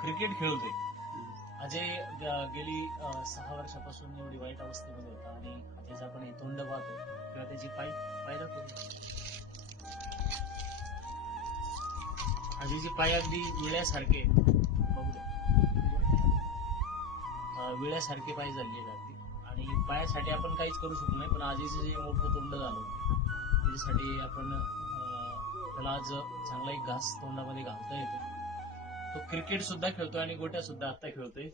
Cricket खेळतोय. अजय गेली सहा वर्षापासून एवढी वाईट अवस्थेमध्ये होता आणि अजयचा आपण हे तोंड पाहतो किंवा त्याची पाय पाय दाखवतो अजयचे पाय अगदी विळ्यासारखे बघू द्या विळ्यासारखे पाय झाले अगदी. आणि पायासाठी आपण काहीच करू शकलो नाही पण आजीचं जे मोठं तोंड झालं त्याच्यासाठी आपण त्याला आज चांगला एक घास तोंडामध्ये घालता येतो. तो क्रिकेट सुद्धा खेळतोय आणि गोट्या सुद्धा आता खेळतोय.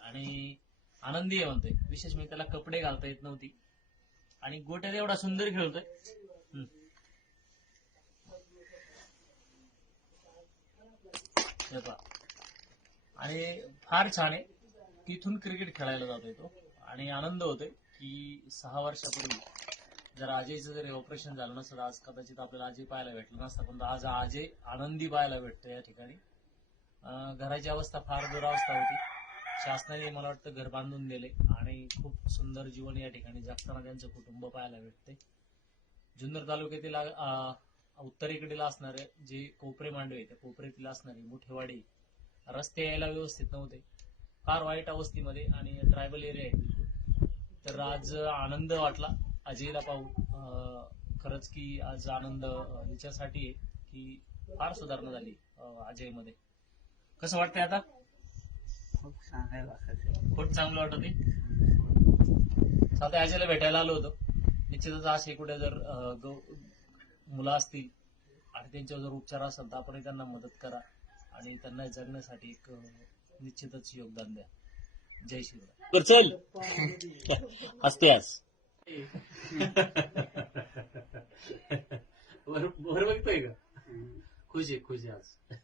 आणि आनंदी आहे म्हणतोय. विशेष म्हणजे त्याला कपडे घालता येत नव्हती. आणि गोट्यात एवढा सुंदर खेळतोय. आणि फार छान आहे. तिथून क्रिकेट खेळायला जातोय तो. आणि आनंद होतोय की सहा वर्षापूर्वी जर अजयचं जर ऑपरेशन झालं नसतं तर आज कदाचित आपल्याला अजय पाहायला भेटलं नसतं. पण आज अजय आनंदी पाहायला भेटतो या ठिकाणी. घराची अवस्था फार दुरावस्था होती. शासनाने मला वाटतं घर बांधून दिले आणि खूप सुंदर जीवन या ठिकाणी जगताना त्यांचं कुटुंब पाहायला भेटते. जुन्नर तालुक्यातील अं, उत्तरेकडील असणारे जे कोपरे मांडवे त्या कोपऱ्यातील असणारे मुठेवाडी रस्ते यायला व्यवस्थित नव्हते. फार वाईट अवस्थेमध्ये आणि ट्रायबल एरिया आहे तर आज आनंद वाटला. अजयला पाहू. अं, खरंच की आज आनंद याच्यासाठी आहे की फार सुधारणा झाली अजयमध्ये. कसं वाटतंय आता? खूप चांगलं वाटत. खूप चांगलं वाटत आहे आता अजयला भेटायला आलो होतो. निश्चितच असे कुठे जर मुलं असतील आणि त्यांच्यावर जर उपचार असेल तर आपणही त्यांना मदत करा आणि त्यांना जगण्यासाठी एक निश्चितच योगदान द्या. जय श्रीराम चल हसते आज. वर बघतोय का? खुश आहे खुश आहे आज.